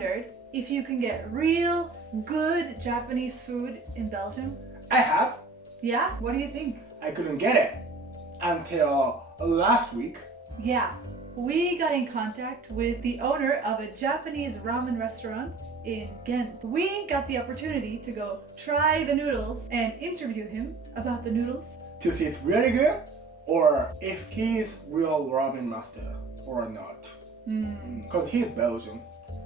wondered if you can get real good Japanese food in Belgium? I have. Yeah? What do you think? I couldn't get it until last week. Yeah. We got in contact with the owner of a Japanese ramen restaurant in Ghent. We got the opportunity to go try the noodles and interview him about the noodles. To see it's really good or if he's real ramen master or not. Because he's Belgian.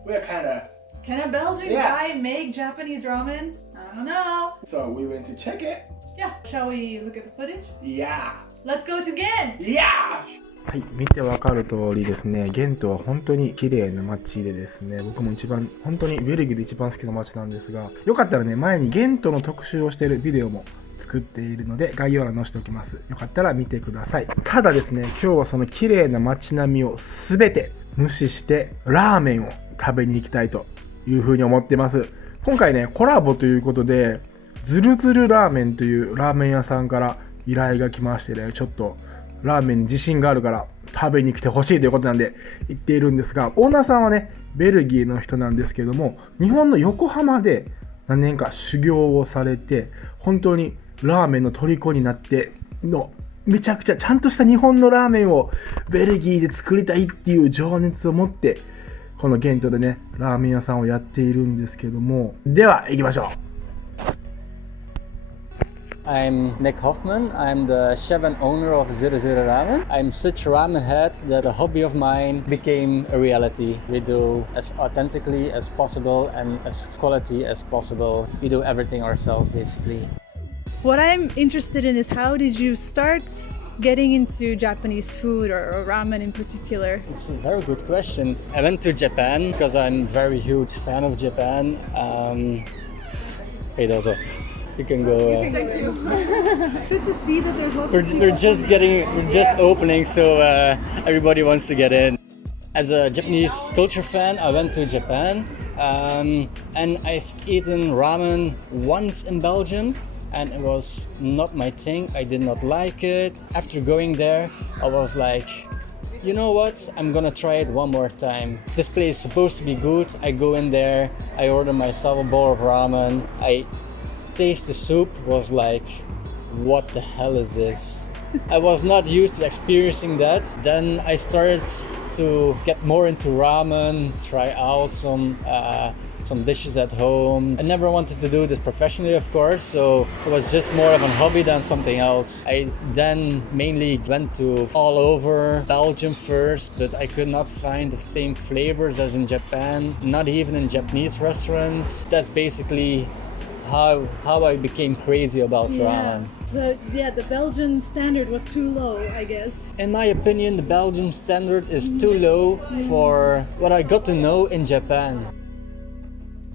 We're kind of... Can a Belgian guy make Japanese ramen? I don't know. So we went to check it. Yeah. Shall we look at the footage? Yeah. Let's go to Ghent! Yeah! はい、見てわかる通りですね、ゲントは本当に綺麗な街でですね、僕も本当にベルギーで一番好きな街なんですが、よかったらね、前にゲントの特集をしているビデオも作っているので、概要欄に載せておきます。よかったら見てください。ただですね、今日はその綺麗な街並みをすべて無視して、ラーメンを食べに行きたいというふうに思っています。今回ね、コラボということで、ズルズルラーメンというラーメン屋さんから依頼が来ましてね、ちょっとラーメンに自信があるから食べに来てほしいということなんで言っているんですが、オーナーさんはね、ベルギーの人なんですけども、日本の横浜で何年か修行をされて、本当にラーメンの虜になってめちゃくちゃちゃんとした日本のラーメンをベルギーで作りたいっていう情熱を持って、このゲントでね、ラーメン屋さんをやっているんですけども、では行きましょう。I'm Nick Hoffman. I'm the chef and owner of Zero Ramen. I'm such a ramen head that a hobby of mine became a reality. We do as authentically as possible and as quality as possible. We do everything ourselves basically. What I'm interested in is how did you start getting into Japanese food or ramen in particular? It's a very good question. I went to Japan because I'm a very huge fan of Japan. Hey, dozo. You can go. Thank you. Good to see that there's lots We're of people. We're just opening, so everybody wants to get in. As a Japanese culture fan, I went to Japan, and I've eaten ramen once in Belgium, and it was not my thing. I did not like it. After going there, I was like, you know what? I'm gonna try it one more time. This place is supposed to be good. I go in there, I order myself a bowl of ramen. I taste the soup, was like, what the hell is this? I was not used to experiencing that. Then I started to get more into ramen, try out some dishes at home. I never wanted to do this professionally, of course, so it was just more of a hobby than something else. I then mainly went to all over Belgium first, but I could not find the same flavors as in Japan, not even in Japanese restaurants. That's basically how I became crazy about ramen. So the Belgian standard was too low, I guess. In my opinion, the Belgian standard is too low for what I got to know in Japan.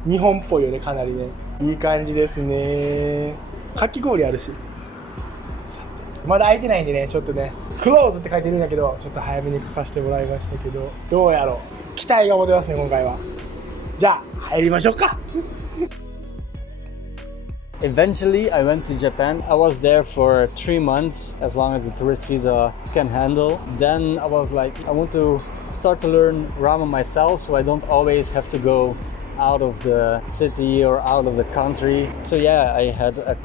日本っぽいよね、かなりね。いい感じですね。かき氷あるし。まだ開いてないんでね、ちょっとね、クローズって書いてるんだけど、ちょっと早めに来させてもらいましたけど、どうやろう。期待が持てますね、今回は。じゃあ、入りましょうか。Eventually, I went to Japan. I was there for 3 months, as long as the tourist visa can handle. Then I was like, I want to start to learn ramen myself, so I don't always have to go out of the city or out of the country. So yeah, I had a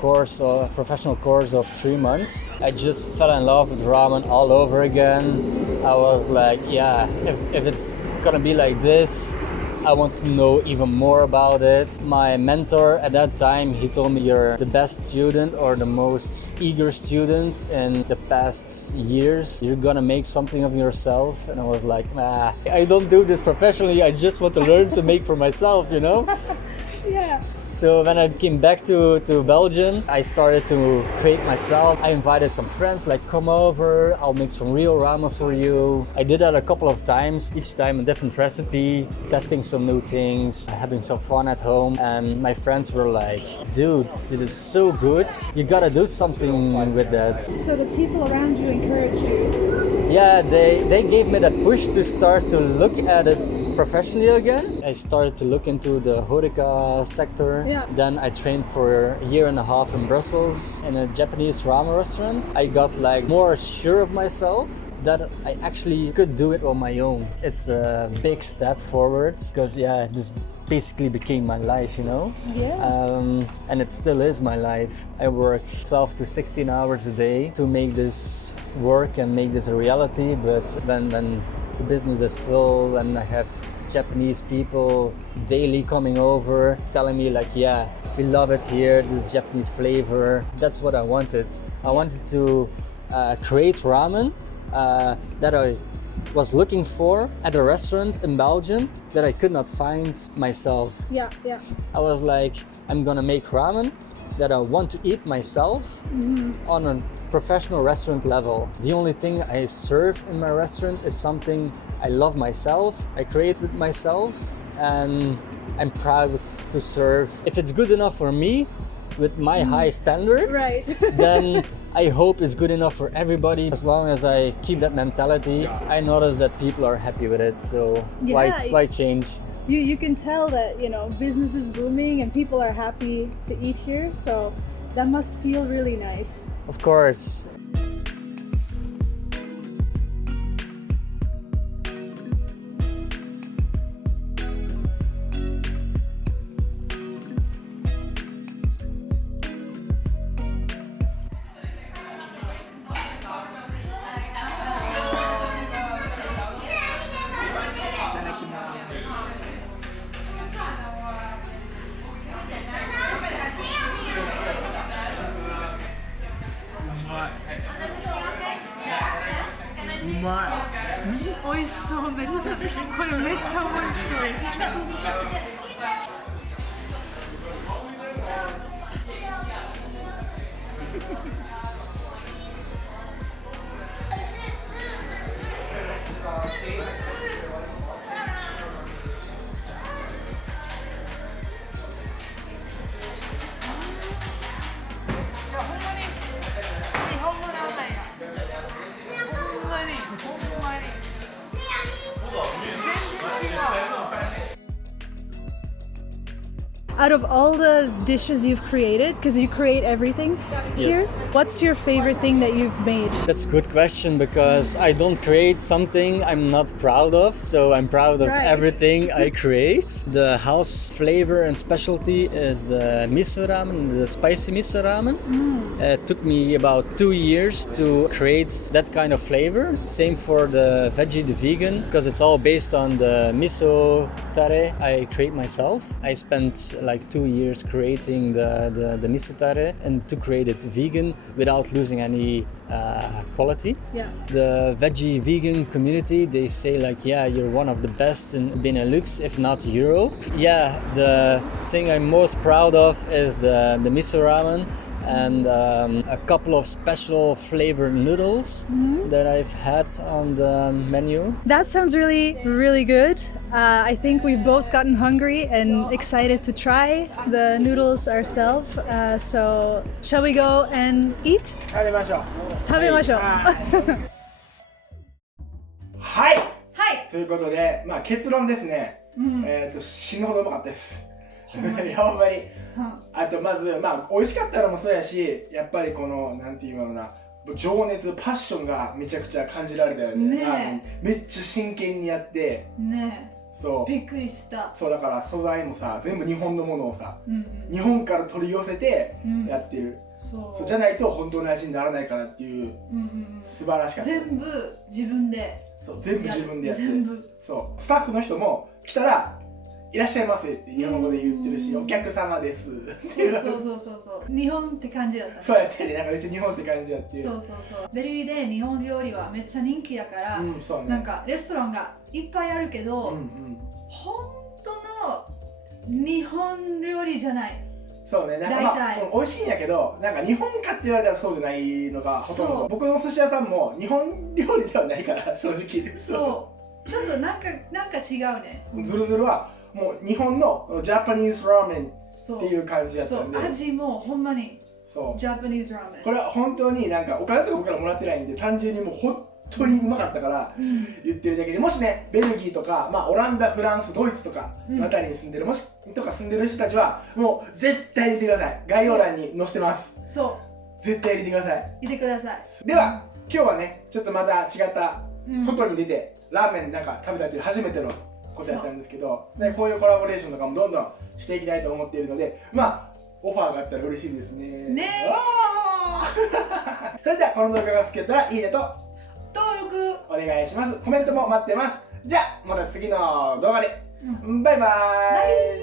professional course of 3 months. I just fell in love with ramen all over again. I was like, yeah, if it's gonna be like this, I want to know even more about it. My mentor at that time, he told me you're the best student or the most eager student in the past years. You're gonna make something of yourself. And I was like, nah, I don't do this professionally. I just want to learn to make for myself, you know? Yeah. So when I came back to Belgium, I started to create myself. I invited some friends, like, come over, I'll make some real ramen for you. I did that a couple of times, each time a different recipe, testing some new things, having some fun at home. And my friends were like, dude, this is so good. You gotta do something with that. So the people around you encouraged you? Yeah, they gave me that push to start to look at it professionally again. I started to look into the Horeca sector. Yeah. Then I trained for a year and a half in Brussels in a Japanese ramen restaurant. I got like more sure of myself, that I actually could do it on my own. It's a big step forward because this basically became my life, you know? And it still is my life. I work 12 to 16 hours a day to make this work and make this a reality, but when the business is full and I have Japanese people daily coming over telling me like, yeah, we love it here, this Japanese flavor. That's what I wanted. I wanted to create ramen that I was looking for at a restaurant in Belgium that I could not find myself. Yeah. I was like, I'm gonna make ramen that I want to eat myself on a professional restaurant level. The only thing I serve in my restaurant is something I love myself, I create with myself, and I'm proud to serve. If it's good enough for me, with my high standards, Right. then I hope it's good enough for everybody. As long as I keep that mentality, I notice that people are happy with it, so why change? You can tell that, you know, business is booming and people are happy to eat here, so that must feel really nice. Of course. Out of all the dishes you've created, because you create everything here, what's your favorite thing that you've made? That's a good question because I don't create something I'm not proud of, so I'm proud of everything I create. The house flavor and specialty is the miso ramen, the spicy miso ramen. It took me about 2 years to create that kind of flavor. Same for the veggie, the vegan, because it's all based on the miso tare I create myself. I spent like 2 years creating the miso tare and to create it vegan without losing any quality. The veggie vegan community, they say like, yeah, you're one of the best in Benelux, if not Europe. Yeah, the thing I'm most proud of is the miso ramen and a couple of special flavored noodles that I've had on the menu. That sounds really, really good. I think we've both gotten hungry and excited to try the noodles ourselves. So shall we go and eat? 食べましょう。食べましょう。はい。はい。ということで、まあ結論ですね。死ぬほどうまかったです。ほんまに。あとまず、まあ美味しかったのもそうやし、やっぱりこのなんていうのな、情熱、パッションがめちゃくちゃ感じられたよね。ねめっちゃ真剣にやって。ね。そう。びっくりした。そうだから素材もさ、全部日本のものをさ、日本から取り寄せてやってる。そうじゃないと本当の味にならないからっていう、素晴らしかった。全部自分で。そう全部自分でやってる。全部。そうスタッフの人も来たらいらっしゃいませって日本語で言ってるし、お客様ですっていう。そう日本って感じだった。そうやってね、なんかうち日本って感じだっていう。そうベルギーで日本料理はめっちゃ人気だから、なんかレストランがいっぱいあるけど、本当の日本料理じゃない。そうね、なんかまあ美味しいんやけど、なんか日本かって言われたらそうじゃないのがほとんど。僕の寿司屋さんも日本料理ではないから正直。そうちょっとなんか違うね。ズルズルはもう日本のジャパニーズラーメンっていう感じやったんで。味もほんまにジャパニーズラーメン。これは本当になんかお金とか僕からもらってないんで、単純にもう本当にうまかったから言ってるだけで、もしねベルギーとか、まあ、オランダ、フランス、ドイツとかあたりに住んでる住んでる人たちはもう絶対入れてください。概要欄に載せてます。そう絶対入れてください。入れてください。では日はねちょっとまた違った外に出て、ラーメンなんか食べたっていう初めてのことやったんですけど、でこういうコラボレーションとかもどんどんしていきたいと思っているので、まあオファーがあったら嬉しいですね。ねそれではこの動画が好きだったらいいねと登録お願いします。コメントも待ってます。じゃあまた次の動画で、バイバーイ。